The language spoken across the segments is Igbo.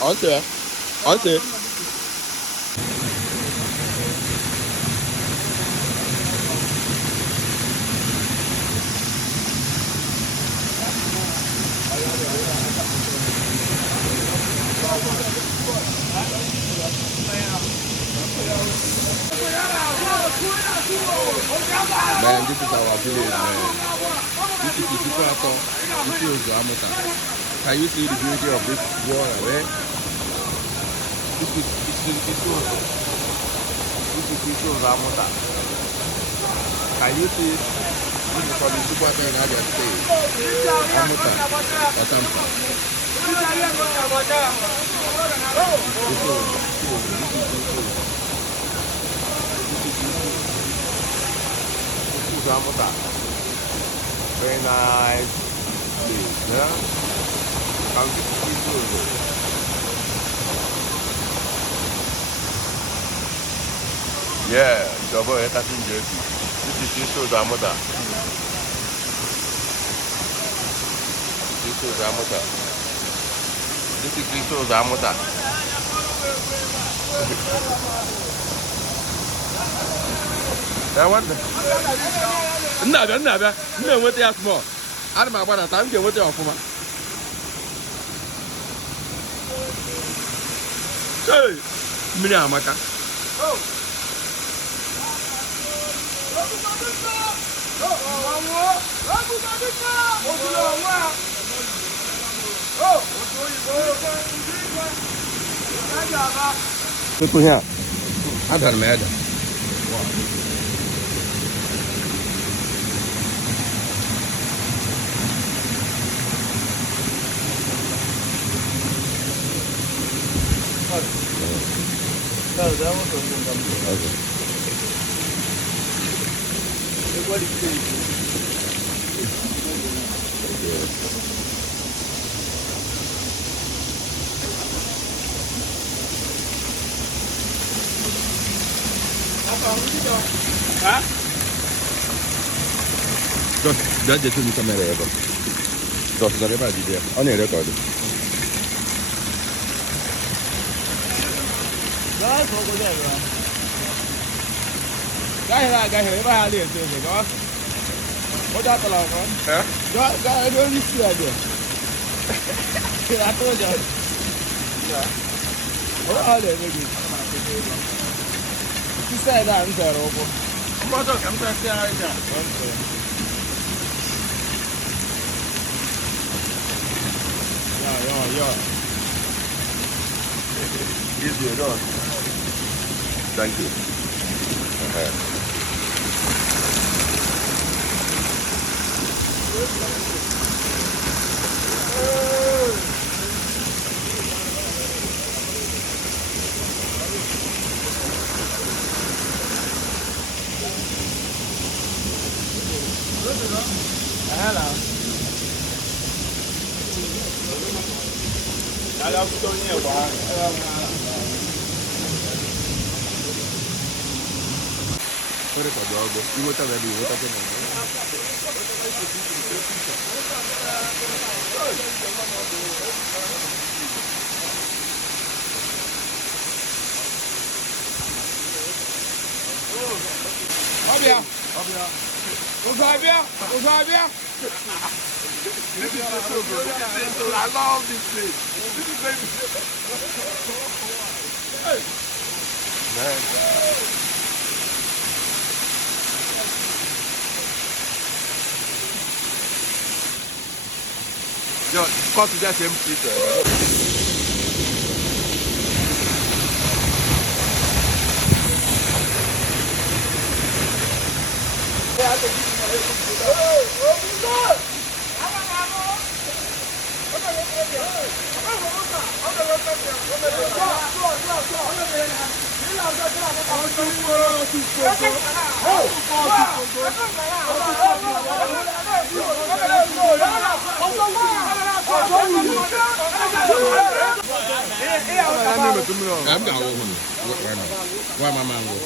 어때? 어때? Man, this is our village, man. This is isuikwuato. This is amuta. Can you see the beauty of this water, right? This is isuikwuato. This is amuta. Can you see? This is called isuikwuato in Abia State. Amuta. Atampa. Amuta. Very nice place, yeah? Come to see. Yeah, your boy is in Jersey. This is Amuta. This is Amuta. This is Amuta. I want Nada. No, what they ask more. I don't know what I'm doing with the offer. Hey, Minamaka. Look here. I don't matter. Già tu mi cameravo. Dopo da arrivare di on è ricordo. Dai, poco dentro. Dai, vai a lì, no? Ho dato la mano. Dai, non mi si vede. Che la tua già. Ora le vedi. Ti stai dando robo. Ma tu che mi stai già. Yeah. Easy enough. Thank you. Hello. I love doing it. Abia. This is so good. I love this place. This is very hey. Man. Yo, come to that same street. I'm going to go home. Why my man go?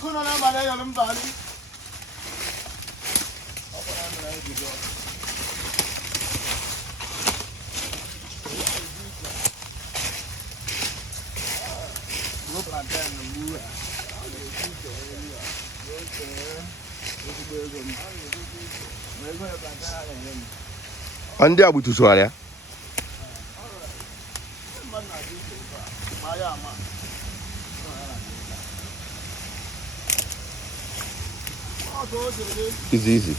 kuno na mbale yo mbali. Opo na mbale yo bido. No plantain no mu. Andi abutu soalia. It's easy.